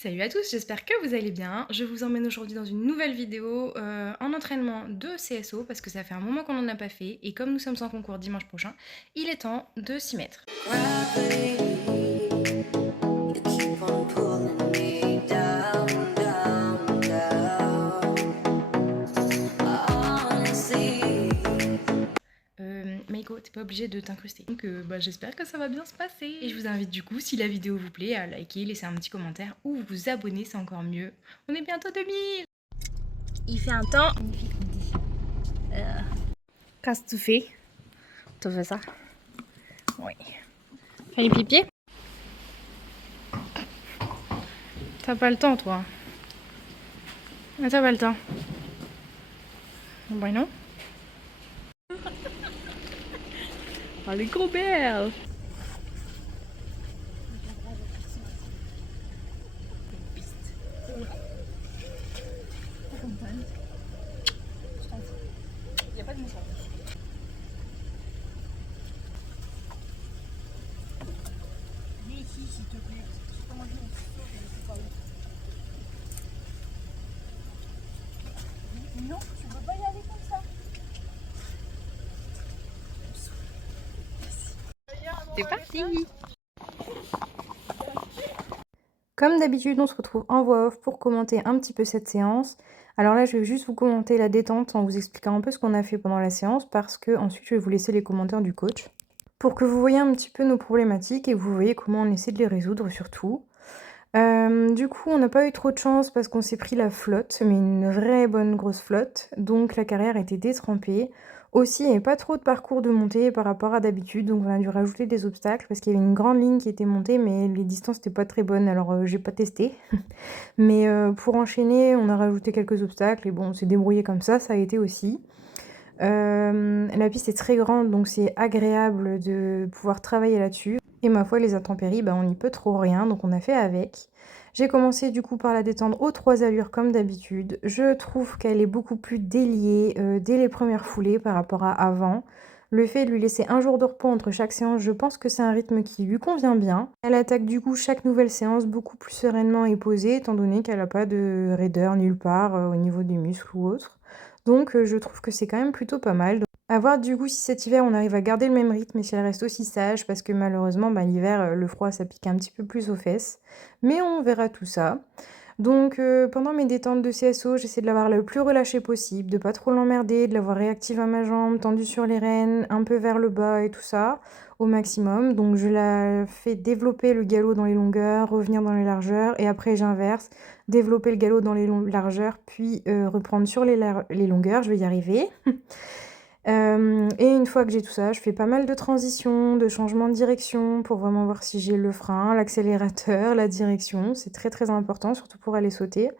Salut à tous, j'espère que vous allez bien. Je vous emmène aujourd'hui dans une nouvelle vidéo en entraînement de CSO parce que ça fait un moment qu'on n'en a pas fait et comme nous sommes en concours dimanche prochain, il est temps de s'y mettre. Meiko, t'es pas obligé de t'incruster. Donc j'espère que ça va bien se passer. Et je vous invite du coup, si la vidéo vous plaît, à liker, laisser un petit commentaire ou vous abonner, c'est encore mieux. On est bientôt 2000. Il fait un temps magnifique, on dit. Qu'est-ce que tu fais? Tu fais ça? Oui. Fais les pipi? T'as pas le temps, toi. Ah, t'as pas le temps. Bah non. Oh, les gros belles. Il y a pas de mouchoir. Viens ici, s'il te plaît. Je peux manger mon couteau, je ne sais pas où. Non, tu peux pas y aller comme ça. C'est parti. Comme d'habitude, on se retrouve en voix off pour commenter un petit peu cette séance. Alors là, je vais juste vous commenter la détente en vous expliquant un peu ce qu'on a fait pendant la séance parce que ensuite je vais vous laisser les commentaires du coach pour que vous voyez un petit peu nos problématiques et que vous voyez comment on essaie de les résoudre surtout. Du coup, on n'a pas eu trop de chance parce qu'on s'est pris la flotte, mais une vraie bonne grosse flotte, donc la carrière était détrempée. Aussi, il n'y avait pas trop de parcours de montée par rapport à d'habitude, donc on a dû rajouter des obstacles parce qu'il y avait une grande ligne qui était montée, mais les distances n'étaient pas très bonnes, alors j'ai pas testé. Mais pour enchaîner, on a rajouté quelques obstacles et bon, on s'est débrouillé comme ça a été aussi. La piste est très grande, donc c'est agréable de pouvoir travailler là-dessus. Et ma foi, les intempéries, on n'y peut trop rien, donc on a fait avec. J'ai commencé du coup par la détendre aux 3 allures comme d'habitude. Je trouve qu'elle est beaucoup plus déliée dès les premières foulées par rapport à avant. Le fait de lui laisser un jour de repos entre chaque séance, je pense que c'est un rythme qui lui convient bien. Elle attaque du coup chaque nouvelle séance beaucoup plus sereinement et posée, étant donné qu'elle n'a pas de raideur nulle part au niveau des muscles ou autre. Donc je trouve que c'est quand même plutôt pas mal. À voir du coup si cet hiver on arrive à garder le même rythme et si elle reste aussi sage parce que malheureusement l'hiver le froid ça pique un petit peu plus aux fesses. Mais on verra tout ça. Donc pendant mes détentes de CSO, j'essaie de l'avoir le plus relâchée possible, de pas trop l'emmerder, de l'avoir réactive à ma jambe, tendue sur les rênes, un peu vers le bas et tout ça, au maximum. Donc je la fais développer le galop dans les longueurs, revenir dans les largeurs, et après j'inverse, développer le galop dans les largeurs, puis reprendre sur les longueurs, je vais y arriver. Et une fois que j'ai tout ça, je fais pas mal de transitions, de changements de direction pour vraiment voir si j'ai le frein, l'accélérateur, la direction. C'est très très important, surtout pour aller sauter.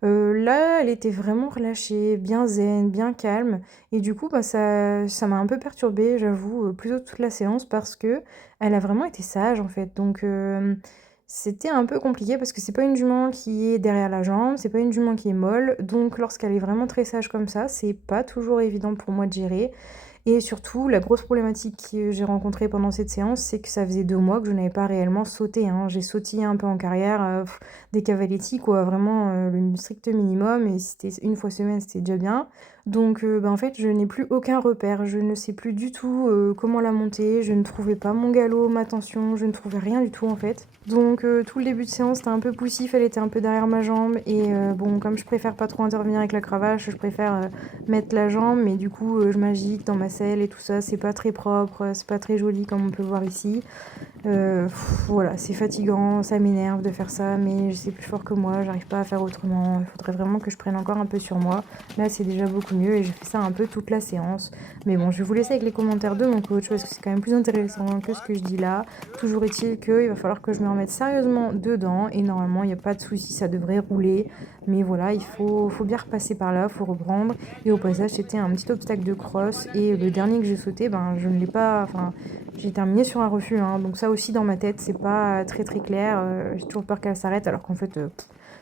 Là, elle était vraiment relâchée, bien zen, bien calme. Et du coup, ça m'a un peu perturbée, j'avoue, plutôt toute la séance parce que elle a vraiment été sage en fait. Donc, c'était un peu compliqué parce que c'est pas une jument qui est derrière la jambe, c'est pas une jument qui est molle. Donc, lorsqu'elle est vraiment très sage comme ça, c'est pas toujours évident pour moi de gérer. Et surtout, la grosse problématique que j'ai rencontrée pendant cette séance, c'est que ça faisait 2 mois que je n'avais pas réellement sauté, hein. J'ai sautillé un peu en carrière, des cavaletti quoi, vraiment, le strict minimum et si c'était 1 fois semaine, c'était déjà bien. Donc en fait, je n'ai plus aucun repère. Je ne sais plus du tout, comment la monter. Je ne trouvais pas mon galop, ma tension, je ne trouvais rien du tout en fait. Donc tout le début de séance, c'était un peu poussif, elle était un peu derrière ma jambe et bon, comme je préfère pas trop intervenir avec la cravache, je préfère, mettre la jambe, mais du coup, je m'agite dans ma selle et tout ça, c'est pas très propre, c'est pas très joli comme on peut voir ici. Voilà, c'est fatigant, ça m'énerve de faire ça, mais c'est plus fort que moi, j'arrive pas à faire autrement. Il faudrait vraiment que je prenne encore un peu sur moi. Là, c'est déjà beaucoup mieux et je fais ça un peu toute la séance. Mais bon, je vais vous laisser avec les commentaires de mon coach parce que c'est quand même plus intéressant que ce que je dis là. Toujours est-il qu'il va falloir que je me remette sérieusement dedans et normalement, il n'y a pas de souci, ça devrait rouler. Mais voilà, faut bien repasser par là, faut reprendre. Et au passage, c'était un petit obstacle de cross et le dernier que j'ai sauté, je ne l'ai pas. Enfin, j'ai terminé sur un refus, hein, donc ça aussi dans ma tête, c'est pas très très clair. J'ai toujours peur qu'elle s'arrête, alors qu'en fait,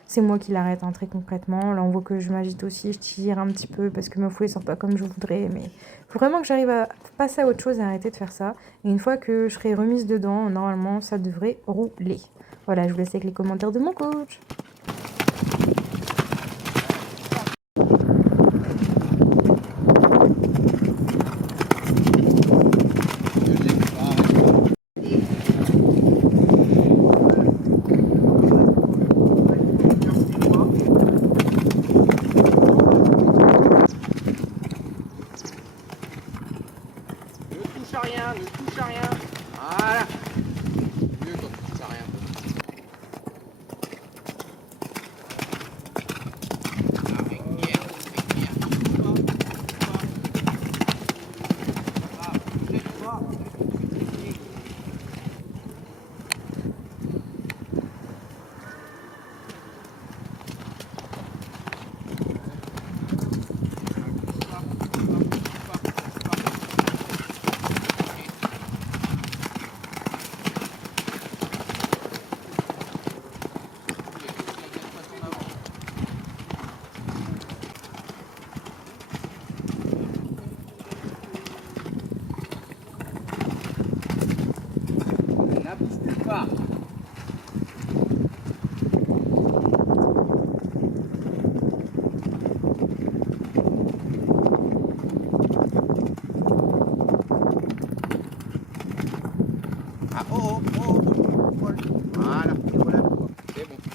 c'est moi qui l'arrête, hein, très concrètement. Là, on voit que je m'agite aussi, je tire un petit peu parce que ma foulée sort pas comme je voudrais. Mais il faut vraiment que j'arrive à passer à autre chose et arrêter de faire ça. Et une fois que je serai remise dedans, normalement, ça devrait rouler. Voilà, je vous laisse avec les commentaires de mon coach.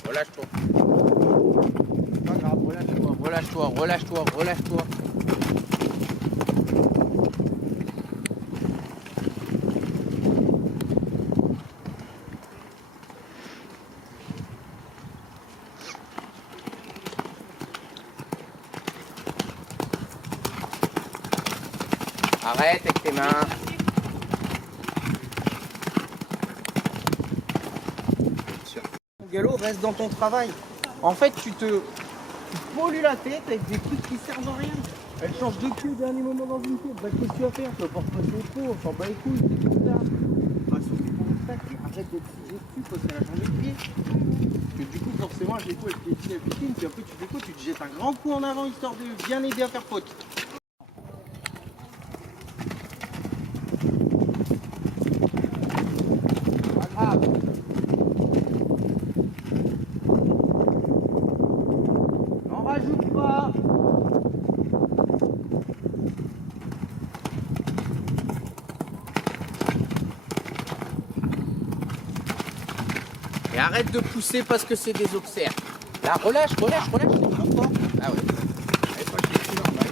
relâche-toi. C'est pas grave, relâche-toi, relâche-toi, relâche-toi, relâche-toi. Arrête avec tes mains. Ton galop reste dans ton travail. En fait, tu pollues la tête avec des trucs qui servent à rien. Elle change de cul au dernier moment dans une course. Bah, qu'est-ce que tu vas faire? Tu vas porter ton pot, on s'en bat les couilles, c'est tout tard. Bah, sur tes contacts, arrête d'être figé dessus parce qu'elle a changé de pied. Parce que du coup, forcément, avec les coups, elle piétine, elle piétine. Puis après, tu fais quoi? Tu te jettes un grand coup en avant histoire de bien aider à faire faute. Pas grave. N'en rajoute pas. Et arrête de pousser parce que c'est des obsères. Là, relâche, relâche, relâche, c'est trop fort. Ah ouais. Allez, pas je suis normal.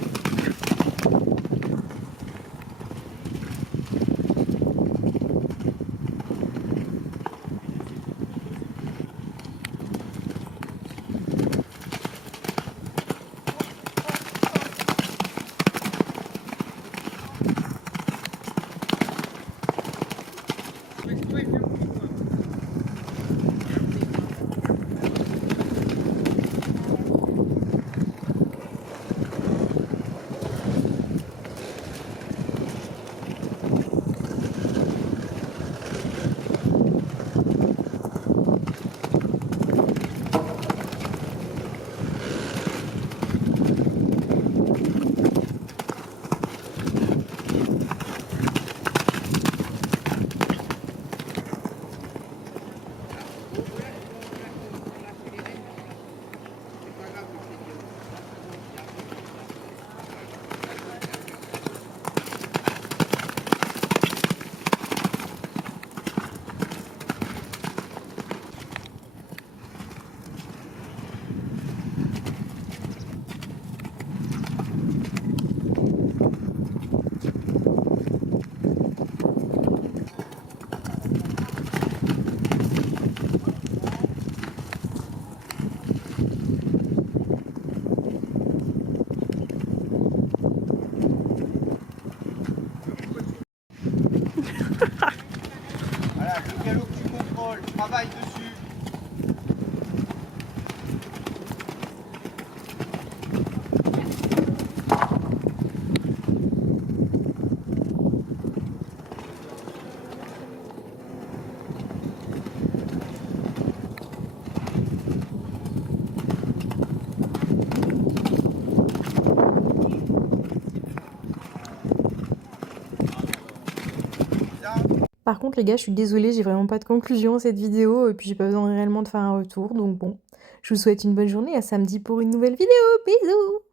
Voilà, le galop que tu contrôles, travaille dessus. Par contre les gars, je suis désolée, j'ai vraiment pas de conclusion à cette vidéo et puis j'ai pas besoin réellement de faire un retour, donc bon. Je vous souhaite une bonne journée, à samedi pour une nouvelle vidéo. Bisous!